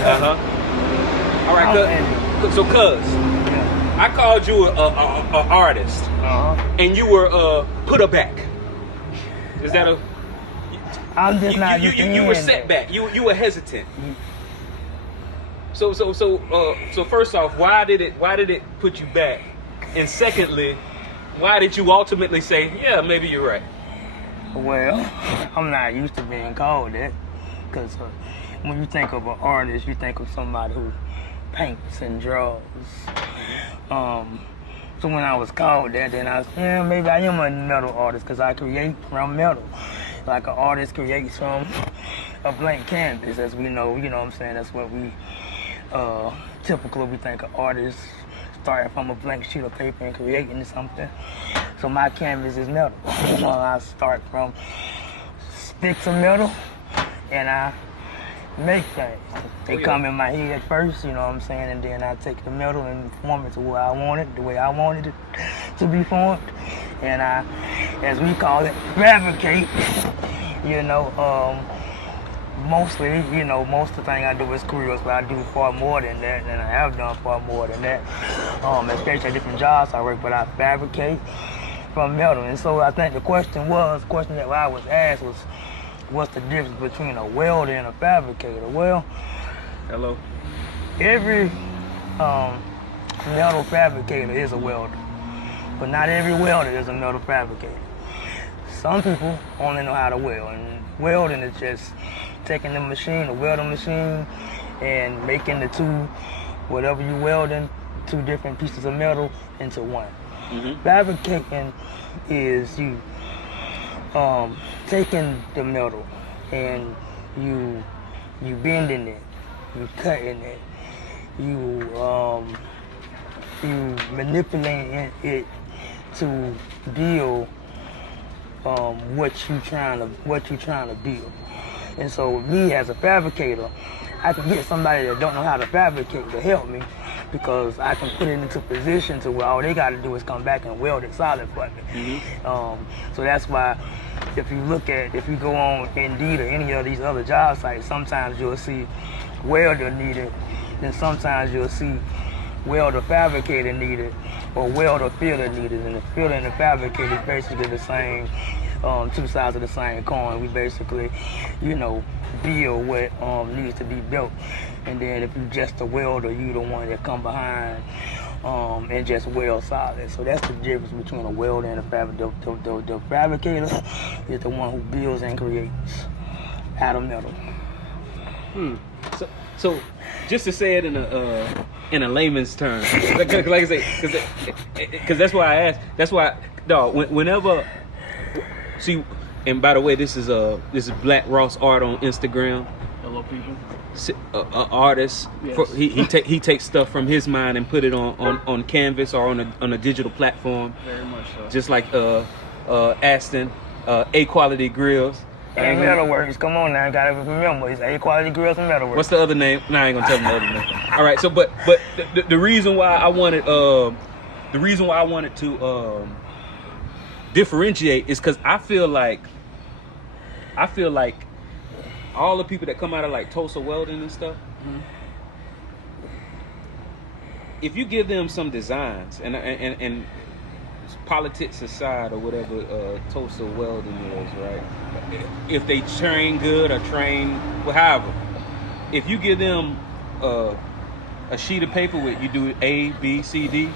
All right, so I called you a artist, and you were put aback. Is that a? I'm just not. You were set back. You were hesitant. So first off, why did it put you back? And secondly, why did you ultimately say, yeah, maybe you're right? Well, I'm not used to being called that, because when you think of an artist, you think of somebody who paints and draws. So when I was called that, then I was, yeah, maybe I am a metal artist, because I create from metal. Like an artist creates from a blank canvas, as we know, you know what I'm saying? That's what we, typically we think of artists starting from a blank sheet of paper and creating something. So my canvas is metal. I start from sticks of metal, and I make things. They come in my head first, you know what I'm saying, and then I take the metal and form it to where I want it, the way I wanted it to be formed. And I, as we call it, fabricate, you know, mostly, you know, most of the thing I do is careers, but I do far more than that, and I have done far more than that. Especially at different jobs I work, but I fabricate from metal. And so I think the question that I was asked was, what's the difference between a welder and a fabricator? Well, hello. Every metal fabricator is a welder, but not every welder is a metal fabricator. Some people only know how to weld, and welding is just taking the machine, a welding machine, and making the whatever you welding, two different pieces of metal into one. Fabricating is you taking the metal and you bending it, you cutting it, you manipulating it to build what you trying to build. And so me as a fabricator, I can get somebody that don't know how to fabricate to help me, because I can put it into position to where all they got to do is come back and weld it solid for me. So that's why if you go on Indeed or any of these other job sites, sometimes you'll see welder needed, then sometimes you'll see welder fabricator needed, or welder fitter needed. And the fitter and the fabricator is basically the same, two sides of the same coin. We basically, you know, build what needs to be built. And then if you just a welder, you the one that come behind and just weld solid. So that's the difference between a welder and a fabricator. The fabricator is the one who builds and creates out of metal. So just to say it in a layman's term, like I say, because that's why I asked. That's why, dog. Whenever, see, and by the way, this is Black Ross Art on Instagram. Hello, people. Artist. Yes. He takes stuff from his mind and put it on canvas or on a digital platform. Very much so. Just like Aston, A Quality Grills. And Metalworks, come on now, you gotta remember, it's A Quality Grills and Metalworks. What's the other name? No, I ain't gonna tell them the other name. All right, so but the reason why I wanted to differentiate is because I feel like all the people that come out of like Tulsa Welding and stuff, if you give them some designs and politics aside or whatever Tulsa Welding is, right? If they train good or train, well, however, if you give them a sheet of paper with you do A, B, C, D,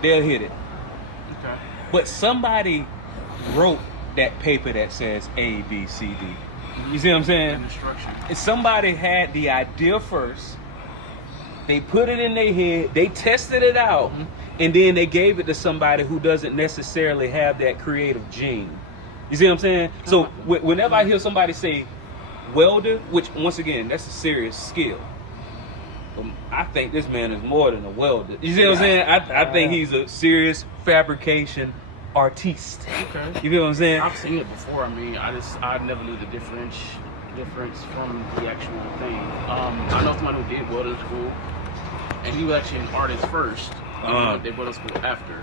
they'll hit it. Okay. But somebody wrote that paper that says A, B, C, D. You see what I'm saying? And somebody had the idea first. They put it in their head. They tested it out. And then they gave it to somebody who doesn't necessarily have that creative gene. You see what I'm saying? So whenever I hear somebody say welder, which once again, that's a serious skill. I think this man is more than a welder. You see what I'm saying? I think he's a serious fabrication artiste. Okay. You feel what I'm saying? I've seen it before. I mean, I never knew the difference from the actual thing. I know someone who did welding school, and he was actually an artist first. They welding school after.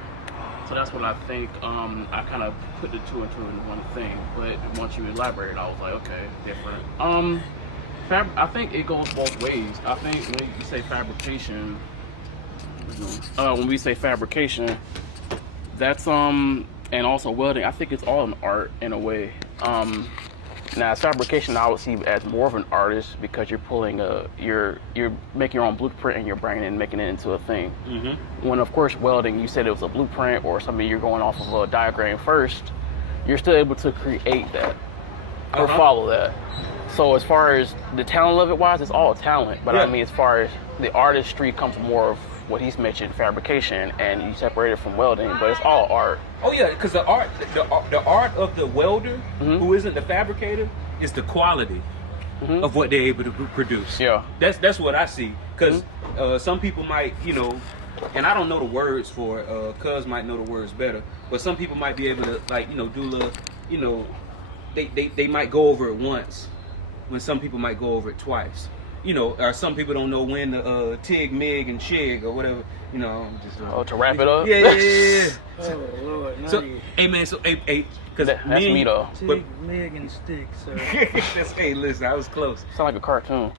So that's what I think. I kind of put the two and two into one thing. But once you elaborate, I was like, okay, different. I think it goes both ways. I think when you say fabrication, that's and also welding. I think it's all an art in a way. Now fabrication, I would see as more of an artist because you're pulling you're making your own blueprint and you're bringing it and making it into a thing. When of course welding, you said it was a blueprint or something you're going off of a diagram first. You're still able to create that or follow that. So as far as the talent of it wise, it's all talent. But I mean, as far as the artistry comes more of what he's mentioned, fabrication, and you separate it from welding, but it's all art. Oh yeah, because the art of the welder, who isn't the fabricator, is the quality of what they're able to produce. Yeah, that's what I see. Because some people might, and I don't know the words for it. Cuz might know the words better, but some people might be able to do they might go over it once, when some people might go over it twice. Or some people don't know when the TIG, MIG, and SHIG or whatever. Just to wrap it up. Yeah. Oh Lord, So, hey man, because that's me though. TIG, MIG, and stick, sir. Hey, listen, I was close. Sound like a cartoon.